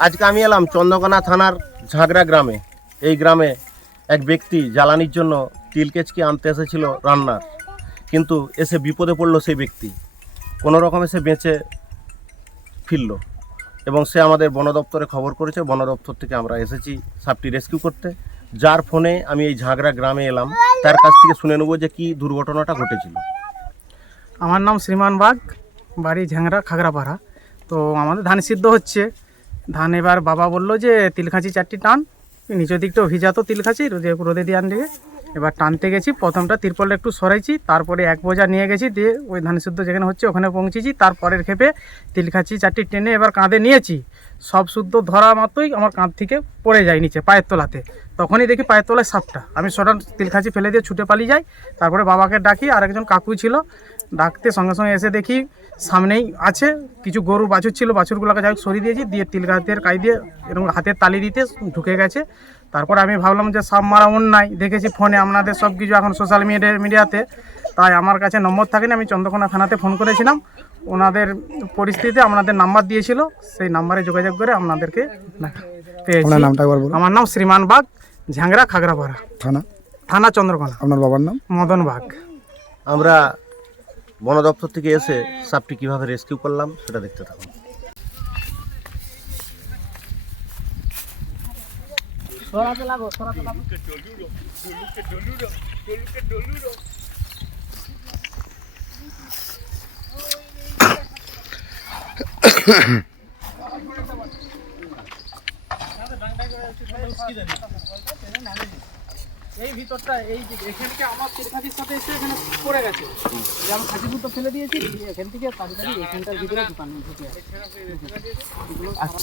আজকে আমি এলাম চন্দ্রকোনা থানার ঝাগড়া গ্রামে। এই গ্রামে এক ব্যক্তি জ্বালানির জন্য তিলকেচকি আনতে এসেছিল রান্নার কিন্তু এসে বিপদে পড়ল সেই ব্যক্তি। কোনো রকমে সে বেঁচে ফিরল এবং সে আমাদের বন দপ্তরে খবর করেছে। বন দপ্তর থেকে আমরা এসেছি সাপটি রেস্কিউ করতে। যার ফোনে আমি এই ঝাগড়া গ্রামে এলাম। তার কাছ থেকে শুনে নেব যে কি দুর্ঘটনাটা ঘটেছিল। আমার নাম শ্রীমান বাগ বাড়ি ঝ্যাংরা খাগড়াপাড়া। তো আমাদের ধান সিদ্ধ হচ্ছে। ধান এবার বাবা বলল যে তিলখাঁচি চারটি টান, নিচের দিকটাও ভিজাতো তিলখাঁচি রোদে রোদে দিয়ে আনলে এবার টানতে গেছি, প্রথমটা তিরপলটা একটু সরাইছি, তারপরে এক বোঝা নিয়ে গেছি, দিয়ে ওই ধান সিদ্ধ যেখানে হচ্ছে ওখানে পৌঁছেছি, তারপরের ক্ষেপে তিলখাঁচি চারটি টেনে এবার কাঁধে নিয়েছি। সব শুদ্ধ ধরা মাত্রই আমার কাঁধ থেকে পড়ে যায় নিচে, পায়ের তোলাতে। তখনই দেখি পায়ের তোলায় সাপটা। আমি সটান তিলখাঁচি ফেলে দিয়ে ছুটে পালিয়ে যাই, তারপরে বাবাকে ডাকি আর একজন কাকু ছিল, ডাকতে সঙ্গে সঙ্গে এসে দেখি সামনেই আছে, কিছু গরু বাছুর ছিল, বাছুরগুলোকে যাই সরিয়ে দিয়েছি, দিয়ে তিল গাছের কাই দিয়ে এরকম হাতের তালি দিতে ঢুকে গেছে তারপর আমি ভাবলাম যে সাপ মারা অন্যায় দেখেছি ফোনে আপনাদের সব কিছু এখন সোশ্যাল মিডিয়া মিডিয়াতে তাই আমার কাছে নম্বর থাকেনি আমি চন্দ্রকোনা থানাতে ফোন করেছিলাম। ওনাদের পরিস্থিতিতে আপনাদের নাম্বার দিয়েছিল সেই নাম্বারে যোগাযোগ করে আপনাদেরকে পেয়েছি। আপনার নামটা একবার বলুন। আমার নাম শ্রীমান বাগ ঝাংরা খাগড়াপাড়া। থানা? থানা চন্দ্রকোনা। আপনার বাবার নাম? মদন বাগ। আমরা বন দপ্তর থেকে এসে সাপটি কীভাবে রেস্কিউ করলাম সেটা দেখতে থাকুন। এই ভিতরটা এই যে এখানকে আমার তিরখাতির সাথে এসে এখানে পড়ে গেছে? যে আমি খাঁচি দুটো ফেলে দিয়েছি এখান থেকে তাড়াতাড়ি এখানটার ভিতরে দোকান ঢুকে আছে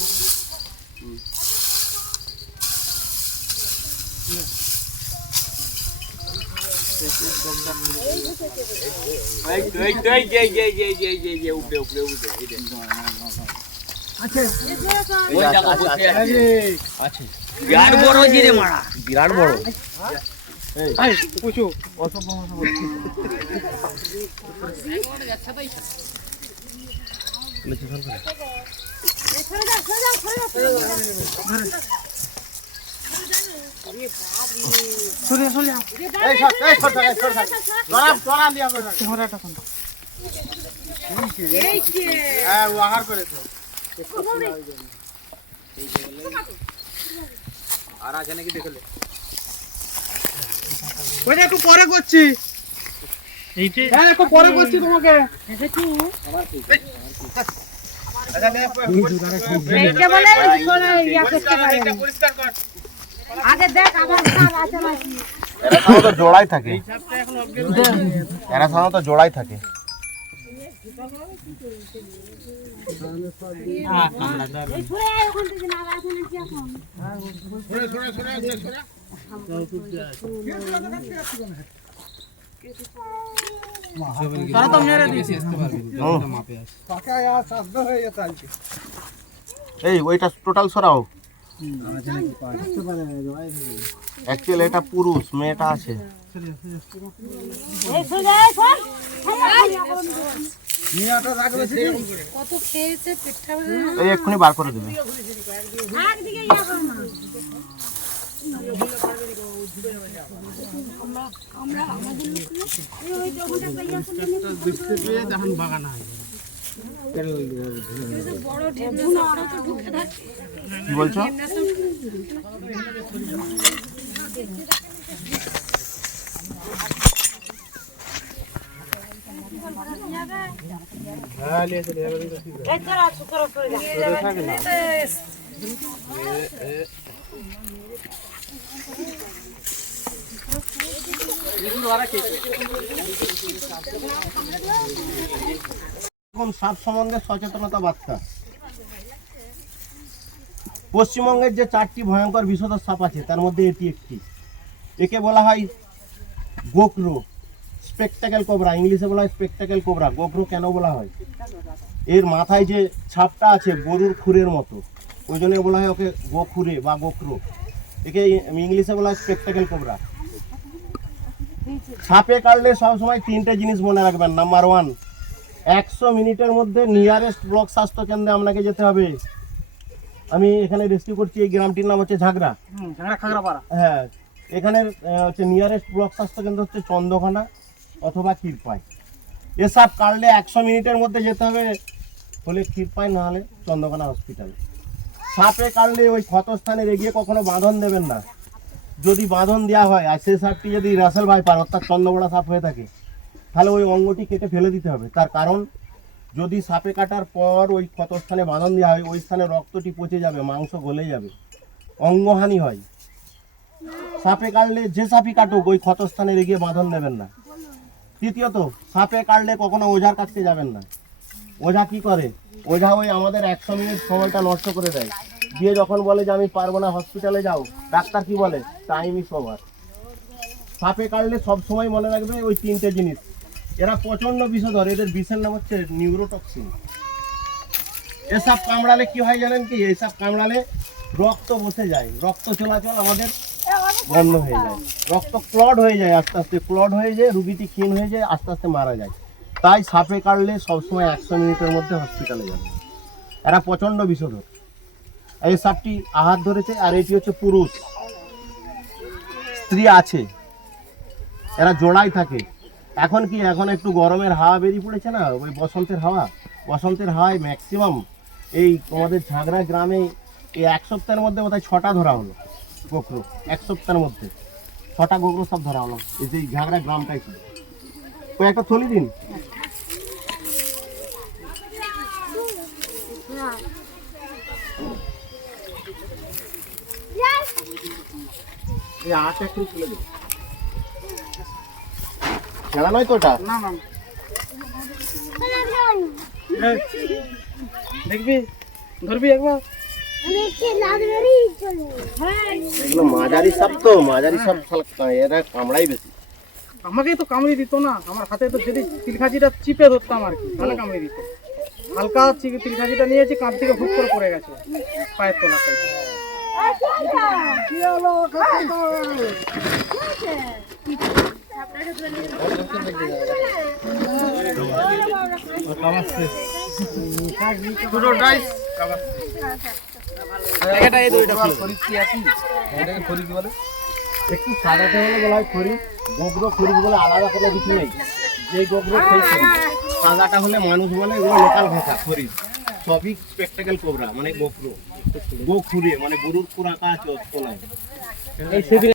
বিরাট বড় জিরে মারা বিরাট বড় পুচু একটু পরে করছি হ্যাঁ একটু পরে করছি তোমাকে এইটা বলে কোনো ইয়া করতে পারে না। আগে দেখ আমার সাপ আছে নাকি? এরা সাধারণত জোড়াই থাকে। এরা সাধারণত জোড়াই থাকে। তারা তো মেরে দিয়েছে। এই ওইটা টোটাল সরাও। অ্যাকচুয়ালি এটা পুরুষ মেয়েটা আছে। এই এক্ষুনি বার করে দেবে। ইয়া কি বলছো? সাপ সম্বন্ধে সচেতনতা বার্তা। পশ্চিমবঙ্গের যে চারটি ভয়ঙ্কর বিষধর সাপ আছে, তার মধ্যে এটি একটি। একে বলা হয় গোকরো স্পেকটাকেল কোবরা ইংলিশে বলা হয় স্পেকটাকেল কোবরা গোখরো কেন বলা হয়? এর মাথায় যে ছাপটা আছে গরুর খুরের মতো, ওই জন্য বলা হয় ওকে গোখুরে বা গোখরো একে ইংলিশে বলা হয় স্পেকটাকেল কোবরা সাপে কাটলে সবসময় তিনটে জিনিস মনে রাখবেন। নাম্বার ওয়ান একশো মিনিটের মধ্যে নিয়ারেস্ট ব্লক স্বাস্থ্য কেন্দ্রে আপনাকে যেতে হবে। আমি এখানে রেস্কিউ করছি এই গ্রামটির নাম হচ্ছে ঝাগড়া। ঝাংরা খাগড়াপাড়া। হ্যাঁ এখানের হচ্ছে নিয়ারেস্ট ব্লক স্বাস্থ্য কেন্দ্র হচ্ছে চন্দ্রখানা অথবা ক্ষীরপাই। এসব কাটলে একশো মিনিটের মধ্যে যেতে হবে হলে ক্ষীরপাই না হলে চন্দ্রখানা হসপিটালে সাপে কাটলে ওই ক্ষতস্থানে এগিয়ে কখনো বাঁধন দেবেন না। যদি বাঁধন দেওয়া হয় আর সেই সাপটি যদি রাসেল ভাই পার অর্থাৎ চন্দ্রবড়া সাপ হয়ে থাকে তাহলে ওই অঙ্গটি কেটে ফেলে দিতে হবে। তার কারণ যদি সাপে কাটার পর ওই ক্ষতস্থানে বাঁধন দেওয়া হয়, ওই স্থানে রক্তটি পচে যাবে, মাংস গলে যাবে, অঙ্গহানি হয়। সাপে কাটলে যে সাপই কাটুক, ওই ক্ষতস্থানে গিয়ে বাঁধন দেবেন না। তৃতীয়ত, সাপে কাটলে কখনো ওঝার কাছতে যাবেন না। ওঝা কি করে? ওঝা ওই আমাদের একশো মিনিট সময়টা নষ্ট করে দেয়। দিয়ে যখন বলে যে আমি পারব না হসপিটালে যাও, ডাক্তার কি বলে? টাইম ইস ওভার সাপে কাটলে সব সময় মনে রাখবে ওই তিনটে জিনিস। এরা প্রচণ্ড বিষধর, এদের বিষের নাম হচ্ছে নিউরোটক্সিন। এসব কামড়ালে কি হয় জানেন কি? এইসব কামড়ালে রক্ত বসে যায়। রক্ত চলাচল আমাদের বন্ধ হয়ে যায়। রক্ত ক্লড হয়ে যায়, আস্তে আস্তে ক্লড হয়ে যায়, রুগীটি ক্ষীণ হয়ে যায়, আস্তে আস্তে মারা যায়। তাই সাপে কাটলে সবসময় একশো মিনিটের মধ্যে হসপিটালে যাবে। এরা প্রচণ্ড বিষধর। এই সাপটি আহাত ধরেছে, আর এটি হচ্ছে পুরুষ। স্ত্রী আছে। এরা জোড়াই থাকে। এখন কি, এখন একটু গরমের হাওয়া বেরিয়ে পড়েছে না? ওই বসন্তের হাওয়া। বসন্তের হাওয়ায় ম্যাক্সিমাম এই আমাদের ঝাগড়া গ্রামে এই এক সপ্তাহের মধ্যে বোধহয় ছটা ধরা হলো গোখরো। এক সপ্তাহের মধ্যে। ছটা গোখরো সব ধরা হলো। এই যে ঝাগড়া গ্রামটাই ছিল। ওই একটা থলি দিন। এই আটা একটু তুলে দিন। খেলা নয় তো ওটা না না। দেখবি? ধরবি একবার? এগুলো মাঝারি সাপ তো মাঝারি সাপ এরা কামড়াই বেশি। আমাকেই তো কামড়ে দিত না। আমার হাতে তো যদি তিলখাজিটা চিপে ধরতাম আর কি তাহলে কামড়ে দিত। হালকা তিলখাজিটা নিয়েছি কাঁধ থেকে হুক করে পড়ে গেছে। পায়ের তলাতে একটু সাদাতে হলে বলা হয় খড়ি গোবরো খড়ি বলে আলাদা কোনো কিছু নেই। যে গোবরো সেই সাদাটা হলে মানুষ বলে এগুলো লোকাল ভাষা খড়ি। সবই স্পেকটাকেল কোবরা মানে গোখরো। গো খুঁড়ে মানে গরুর খুর আঁকা আছে